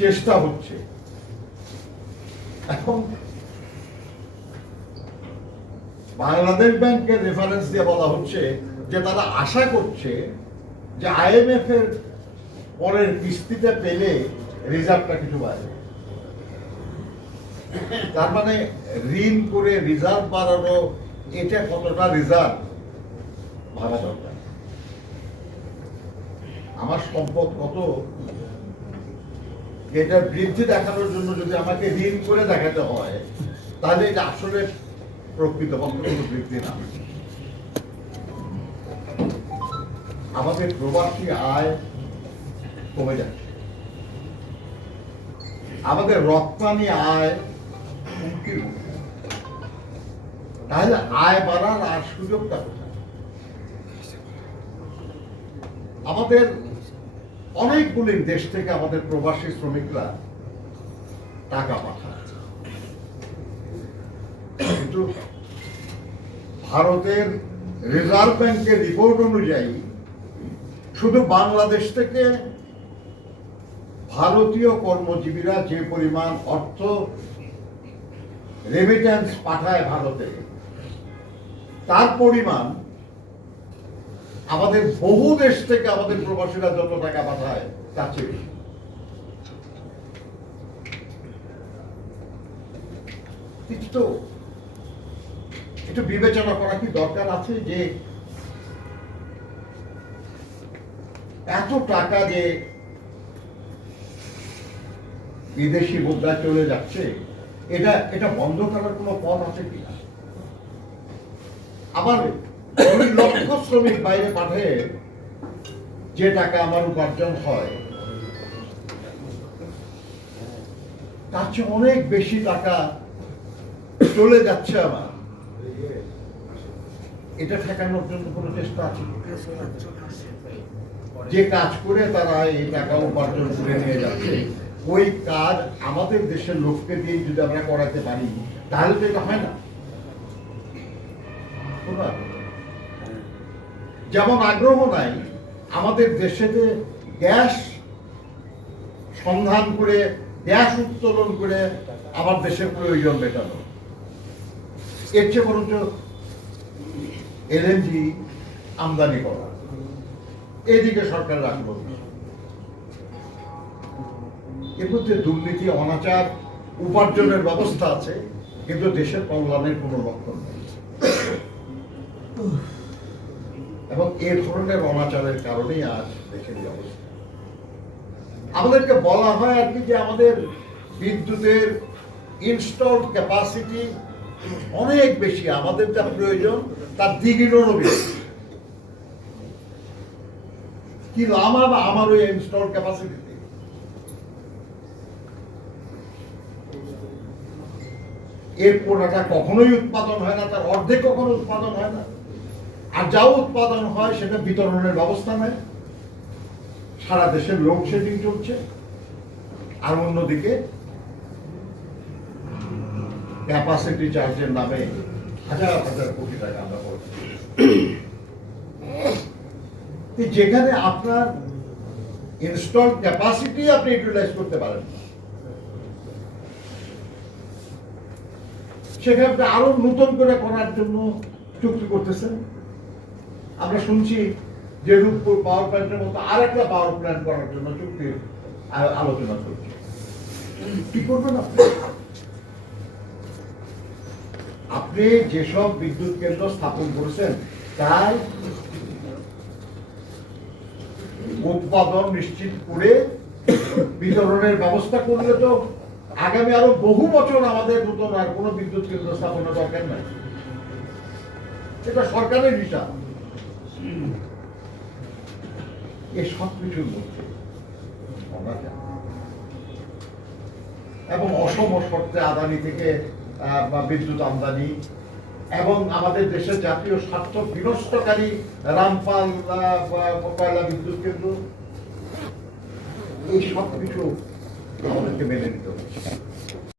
চেষ্টা হচ্ছে। এখন বাংলাদেশ ব্যাংকের রেফারেন্স দিয়ে বলা হচ্ছে যে তারা আশা করছে যে আইএমএফ এর পরের কিস্তিতে পেলে রিজার্ভটা কিছু বাড়বে। তার মানে ঋণ করে রিজার্ভ বাড়ানো, এটা কতটা রিজার্ভ ভাবা দরকার। আমার সম্পদ কত? এটা বৃদ্ধি দেখানোর জন্য যদি আমাকে ঋণ করে দেখাতে হয়, তাহলে এটা আসলে প্রকৃতপক্ষে কোনো বৃদ্ধি না। আমাদের প্রবাসী আয় কমে যাচ্ছে। আমাদের রপ্তানি আয় তাহলে আয় বাড়ার আর সুযোগটা কোথায়? আমাদের অনেকগুলি দেশ থেকে আমাদের প্রবাসী শ্রমিকরা টাকা পাঠায় কিন্তু ভারতের রিজার্ভ ব্যাংকের রিপোর্ট অনুযায়ী শুধু বাংলাদেশ থেকে ভারতীয় কর্মজীবীরা যে পরিমাণ অর্থ রেমিটেন্স পাঠায় ভারতে, তার পরিমাণ আমাদের বহু দেশ থেকে আমাদের প্রবাসীরা যত টাকা পাঠায়, তার চেয়ে বেশি। একটু বিবেচনা করা কি দরকার আছে যে এত টাকা যে বিদেশি মুদ্রা চলে যাচ্ছে, এটা এটা বন্ধ করার কোনো পথ আছে কিনা আবার দুই লক্ষ শ্রমিক বাইরে পাঠিয়ে যে টাকা আমার উপার্জন হয়, তার চেয়ে অনেক বেশি টাকা চলে যাচ্ছে আমার। এটা ঠেকানোর জন্য কোনো চেষ্টা আছে? যে কাজ করে তারা এই টাকা উপার্জন করে নিয়ে যাচ্ছে, ওই কাজ আমাদের দেশের লোককে দিয়ে যদি আমরা করাতে পারি, তাহলে তো এটা হয় না। যেমন আগ্রহ নাই, আমাদের দেশে যে গ্যাস সন্ধান করে, গ্যাস উত্তোলন করে আমার দেশের প্রয়োজন মেটানো। এর চেয়ে বরঞ্চ এলএনজি আমদানি করা। এদিকে সরকার বেশি। এর মধ্যে দুর্নীতি, অনাচার, উপার্জনের ব্যবস্থা আছে, কিন্তু দেশের কল্যাণের কোনো লক্ষণ নেই। এবং এ ধরনের অনাচারের কারণেই আজ দেশের অবস্থা। আমাদেরকে বলা হয় আর কি যে আমাদের বিদ্যুতের ইনস্টল ক্যাপাসিটি অনেক বেশি, আমাদের যা প্রয়োজন তার দ্বিগুণেরও বেশি। কি লাভ হবে আমার ওই ইনস্টল ক্যাপাসিটিতে এর পোড়াটা কখনোই উৎপাদন হয় না, তার অর্ধেক কখনো উৎপাদন হয় না। আর যাও উৎপাদন হয় সেটা বিতরণের ব্যবস্থা নেয়। সারা দেশের লোডশেডিং চলছে। আর অন্যদিকে ক্যাপাসিটি চার্জের নামে হাজার হাজার কোটি টাকা আমরা খরচ যেখানে আপনার ইনস্টল ক্যাপাসিটি আপনি ইউটিলাইজ করতে পারেন। সেখানে আরও নতুন করে করার জন্য চুক্তি করতেছেন। আমরা শুনছি যে রূপপুর পাওয়ার প্ল্যান্টের মতো আর একটা পাওয়ার প্ল্যান্ট করার জন্য চুক্তি আলোচনা চলছে। কি করবেন আপনি? যেসব বিদ্যুৎ কেন্দ্র স্থাপন করেছেন তাই উৎপাদন নিশ্চিত করে বিতরণের ব্যবস্থা করলে তো আগামী আরও বহু বছর আমাদের নতুন আর কোনো বিদ্যুৎ কেন্দ্র স্থাপনের দরকার নাই। এটা সরকারের হিসাব। এই সব কিছুর মধ্যে এবং অসম শর্তে আদানি থেকে বিদ্যুৎ আমদানি, এবং আমাদের দেশের জাতীয় স্বার্থ বিনষ্টকারী রামপাল কয়লা বিদ্যুৎ কেন্দ্র, এই সব কিছু আমাদেরকে মেনে নিতে হচ্ছে